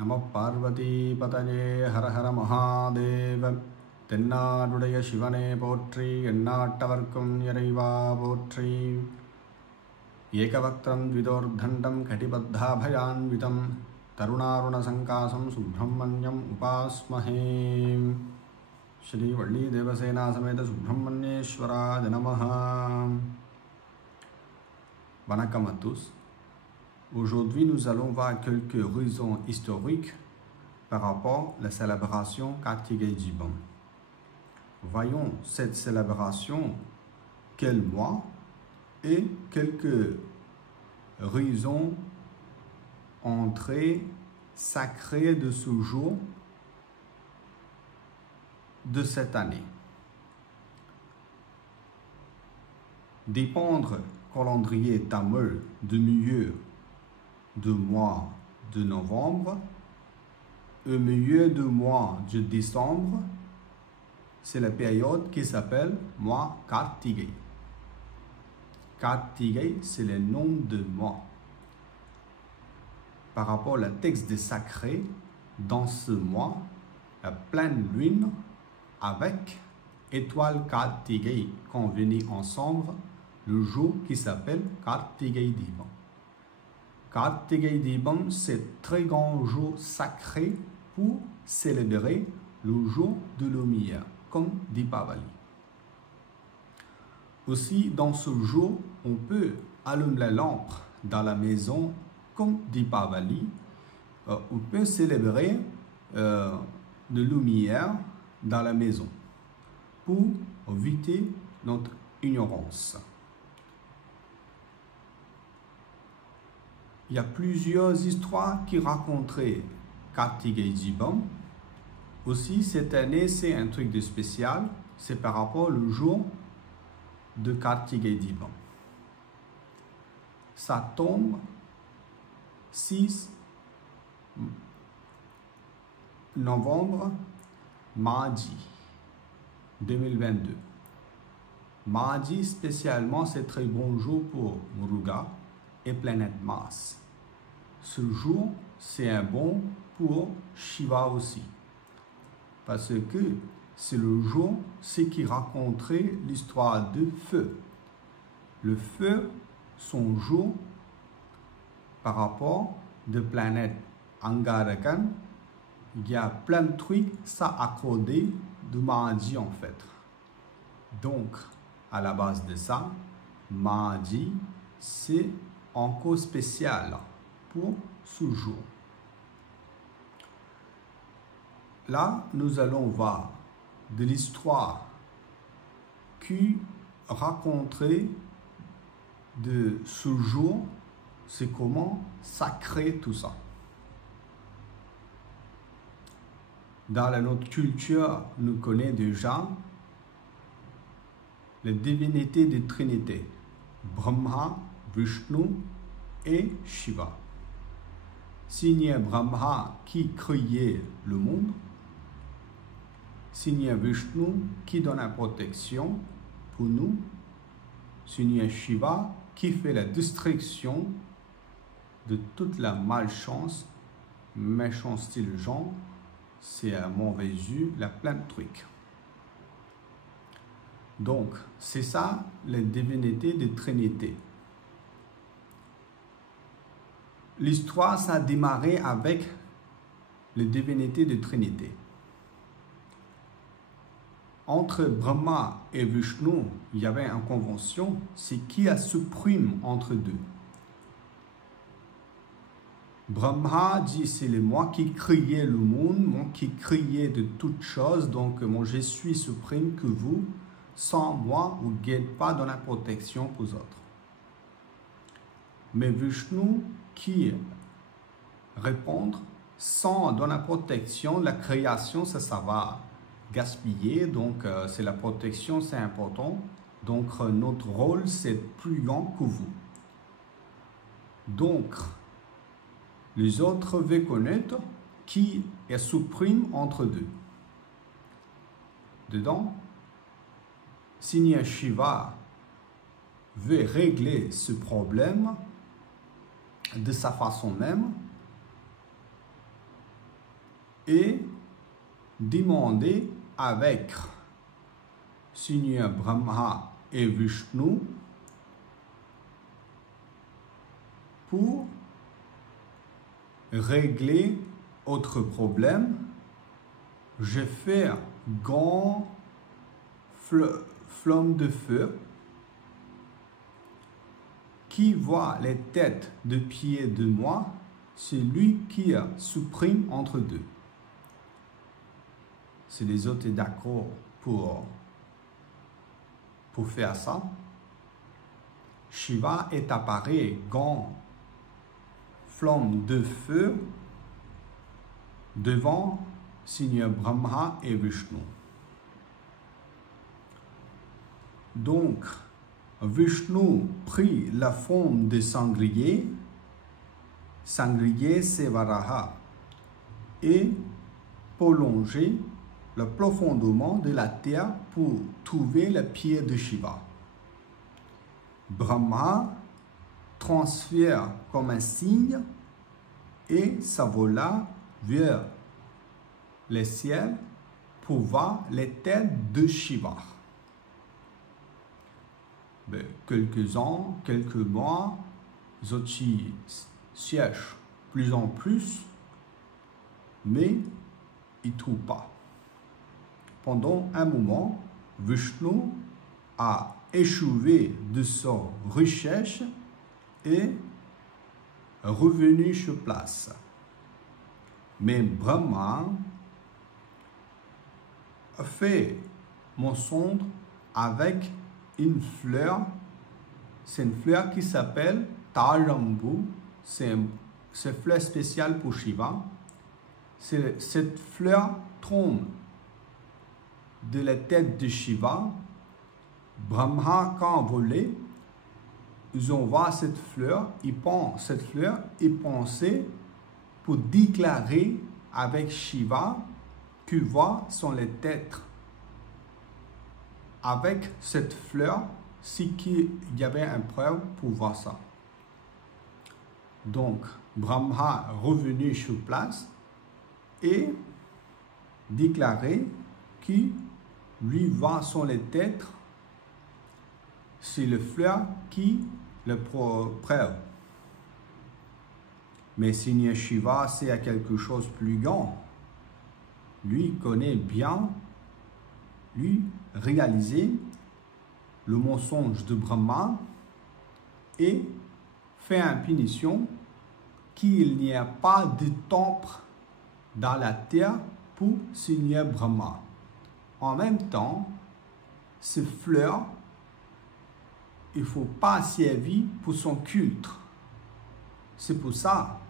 நம பார்வதி பதயே ஹர ஹர மகாதேவ. தென்னாடுடைய சிவனே போற்றி, எந்நாட்டவர்க்கும் இறைவா போற்றி. ஏகவக்திரம் த்விதோர்தண்டம் கடிபத்தாபயான்விதம் தருணாருணசங்காசம் சுப்பிரமணியம் உபாஸ்மஹே. ஸ்ரீ வள்ளி தேவசேனா சமேத சுப்பிரமணியேஸ்வராய நமஹ. Vanakkam à tous. Aujourd'hui, nous allons voir quelques raisons historiques par rapport à la célébration Kartigai Dibam. Voyons cette célébration, quel mois, et quelques raisons entrées sacrées de ce jour de cette année. Dépendre calendrier tamil du milieu du mois de novembre au milieu du mois de décembre, c'est la période qui s'appelle mois Kartigai. Kartigai, c'est le nom de mois. Par rapport au texte sacré, dans ce mois, la pleine lune avec étoile Kartigai convenue ensemble le jour qui s'appelle Kartigai Dibam. Kartigai Dibam, c'est un très grand jour sacré pour célébrer le jour de lumière, comme Dipavali. Aussi, dans ce jour, on peut allumer la lampe dans la maison comme Dipavali. On peut célébrer de lumière dans la maison pour éviter notre ignorance. Il y a plusieurs histoires qui raconteraient Kartigai Dibam. Aussi, cette année, c'est un truc de spécial. C'est par rapport au jour de Kartigai Dibam. Ça tombe 6 novembre, mardi 2022. Mardi, spécialement, c'est très bon jour pour Muruga et planète Mars. Ce jour, c'est un bon pour Shiva aussi. Parce que c'est le jour, c'est qui raconterait l'histoire du feu. Le feu, son jour, par rapport de planète Angarakan, il y a plein de trucs, ça accordé de mardi en fait. Donc, à la base de ça, mardi, c'est encore spécial pour ce jour. Là, nous allons voir de l'histoire qui raconterait de ce jour, c'est comment sacré tout ça. Dans notre culture, nous connaissons déjà les divinités de Trinité, Brahma, Vishnu et Shiva. Signé Brahma qui créait le monde, signé Vishnu qui donne la protection pour nous, signé Shiva qui fait la destruction de toute la malchance, méchanceté de gens, c'est à mauvais jus, la plein de trucs. Donc, c'est ça, les divinités de Trinité. L'histoire, ça a démarré avec les divinités de Trinité. Entre Brahma et Vishnu, il y avait une convention, c'est qui a suprême entre deux. Brahma dit, c'est moi qui créais le monde, moi qui créais de toutes choses, donc moi je suis suprême que vous. Sans moi, vous n'êtes pas dans la protection pour les autres. Mais Vishnu qui répond, sans dans la protection, la création, ça va gaspiller. Donc, c'est la protection, c'est important. Donc, notre rôle, c'est plus grand que vous. Donc, les autres veulent connaître qui est suprême entre deux. Dedans, Signé Shiva veut régler ce problème de sa façon même et demander avec Seigneur Brahma et Vishnu pour régler autre problème. Je fais grand flamme de feu qui voit les têtes de pied de moi, c'est lui qui supprime entre deux. Si les autres sont d'accord pour faire ça, Shiva est apparu grand flamme de feu devant Seigneur Brahma et Vishnu. Donc, Vishnu prit la forme de sanglier c'est Varaha, et prolongeait le profondément de la terre pour trouver le pied de Shiva. Brahma transfère comme un signe et s'envola vers le ciel pour voir les têtes de Shiva. Quelques ans, quelques mois, Zochi cherche plus en plus, mais il ne trouve pas. Pendant un moment, Vishnu a échoué de son recherche et revenu sur place. Mais Brahma a fait mensonge avec une fleur. C'est une fleur qui s'appelle Tarambu. C'est une fleur spéciale pour Shiva. Cette fleur tombe de la tête de Shiva. Brahma, quand volé, ils ont vu cette fleur, ils pensaient pour déclarer avec Shiva que voit sont les têtes. Avec cette fleur, c'est qu'il y avait une preuve pour voir ça. Donc, Brahma est revenu sur place et déclaré que lui voit sont les têtes. C'est le fleur qui le preuve. Mais Seigneur Shiva, c'est quelque chose de plus grand. Lui connaît bien, lui réaliser le mensonge de Brahma et fait une punition qu'il n'y a pas de temple dans la terre pour Seigneur Brahma. En même temps, ces fleurs, il ne faut pas servir pour son culte. C'est pour ça,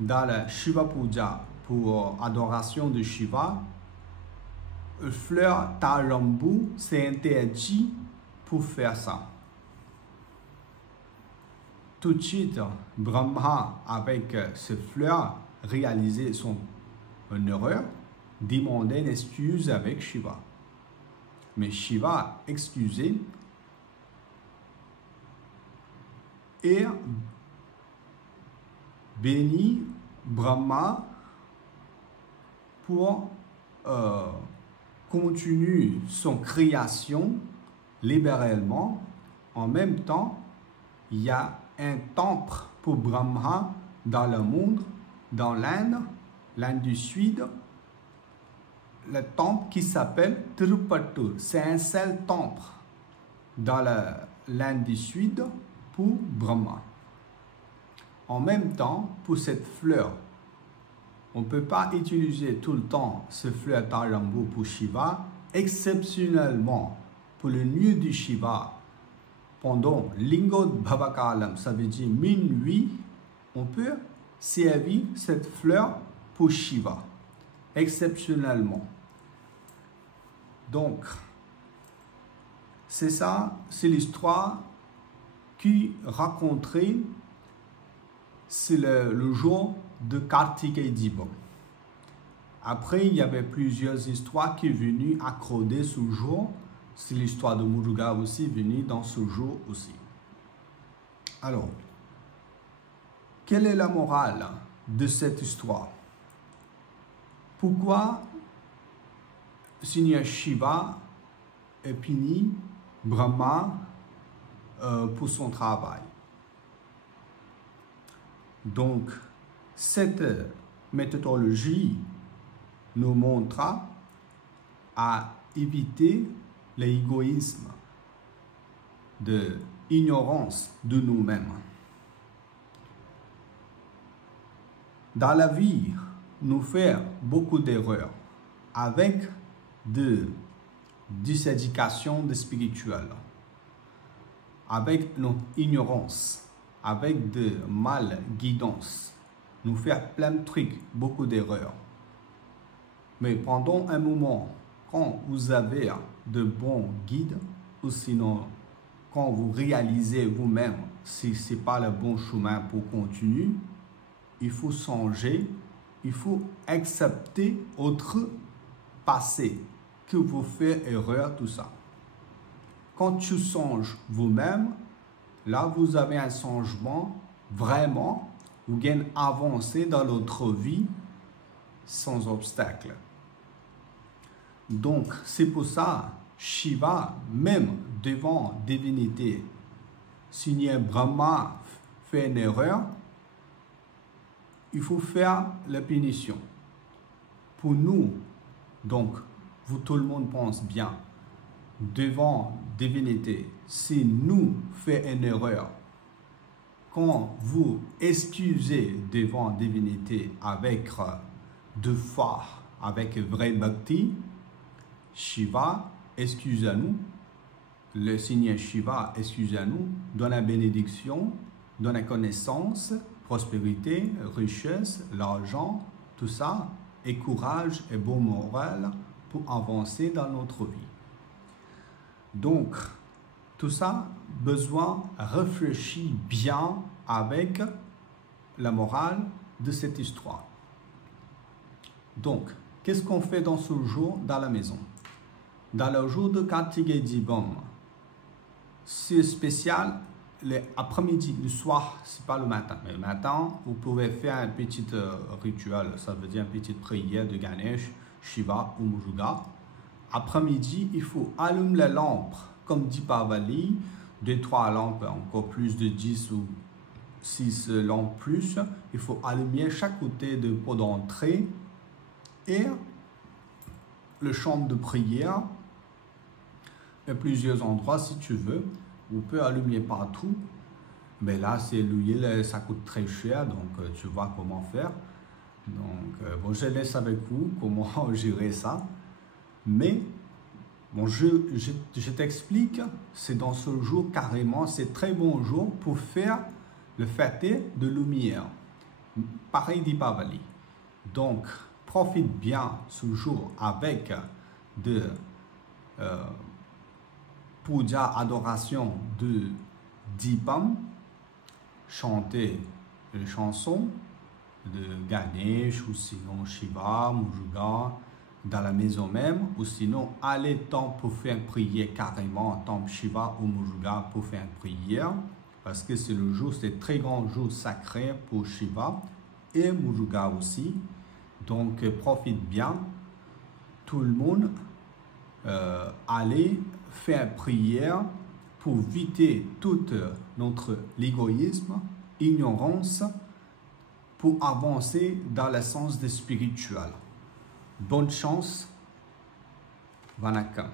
dans la Shiva Puja, pour adoration de Shiva, le fleur Tarambu, c'est interdit pour faire ça. Tout de suite, Brahma, avec ces fleurs, réalisait son erreur, demandait une excuse avec Shiva. Mais Shiva excusait et bénit Brahma pour continuer son création libéralement. En même temps, il y a un temple pour Brahma dans le monde, dans l'Inde du Sud, le temple qui s'appelle Tirupattur. C'est un seul temple dans l'Inde du Sud pour Brahma. En même temps, pour cette fleur, on ne peut pas utiliser tout le temps ce fleur Tarambu pour Shiva. Exceptionnellement, pour le nuit du Shiva, pendant Lingot Bhavakalam, ça veut dire minuit, on peut servir cette fleur pour Shiva. Exceptionnellement. Donc, c'est ça, c'est l'histoire qui raconterait, c'est le jour de Kartikeya Deepam. Après, il y avait plusieurs histoires qui sont venues accorder ce jour. C'est l'histoire de Muruga aussi venue dans ce jour aussi. Alors, quelle est la morale de cette histoire? Pourquoi Seigneur Shiva est puni Brahma pour son travail? Donc, cette méthodologie nous montrera à éviter l'égoïsme, de l'ignorance de nous-mêmes. Dans la vie, nous faisons beaucoup d'erreurs avec de éducation spirituelle, avec notre ignorance, avec de mal guidance. Nous faisons plein de trucs, beaucoup d'erreurs. Mais pendant un moment, quand vous avez de bons guides, ou sinon quand vous réalisez vous-même si ce n'est pas le bon chemin pour continuer, il faut changer, il faut accepter votre passé, que vous faites erreur, tout ça. Quand tu changes vous-même, là vous avez un changement vraiment, vous gagnez avancé dans votre vie sans obstacle. Donc, c'est pour ça, Shiva, même devant divinité, si Brahma fait une erreur, il faut faire la punition. Pour nous, donc, vous tout le monde pense bien, devant divinité, si nous faisons une erreur, quand vous excusez devant divinité avec de foi, avec vrai bhakti, Shiva, excusez-nous, le Seigneur Shiva, excusez-nous, donne la bénédiction, donne la connaissance, prospérité, richesse, l'argent, tout ça, et courage et bon moral pour avancer dans notre vie. Donc, tout ça, besoin de réfléchir bien avec la morale de cette histoire. Donc, qu'est-ce qu'on fait dans ce jour dans la maison? Dans le jour de Kartika Dibam, c'est spécial l'après-midi, le soir, c'est pas le matin. Mais le matin, vous pouvez faire un petit rituel, ça veut dire une petite prière de Ganesh, Shiva ou Muruga. Après-midi, il faut allumer la lampe, comme dit Pavali, 2-3 lampes, encore plus de 10 ou 6 lampes plus. Il faut allumer chaque côté de pot d'entrée et le chambre de prière. À plusieurs endroits si tu veux, vous pouvez allumer partout, mais là c'est l'huile, ça coûte très cher, donc tu vois comment faire. Donc bon, je laisse avec vous comment gérer ça, mais bon, je t'explique, c'est dans ce jour carrément, c'est très bon jour pour faire le fêter de lumière, pareil d'Ipavali. Donc profite bien ce jour avec de puja, adoration de Dipam, chanter les chansons de Ganesh ou sinon Shiva, Muruga, dans la maison même, ou sinon aller temple pour faire une prière carrément, temple Shiva ou Muruga pour faire une prière, parce que c'est le jour, c'est un très grand jour sacré pour Shiva et Muruga aussi. Donc profite bien, tout le monde, aller faire une prière pour éviter tout notre égoïsme, ignorance, pour avancer dans le sens de spirituel. Bonne chance, Vanakkam.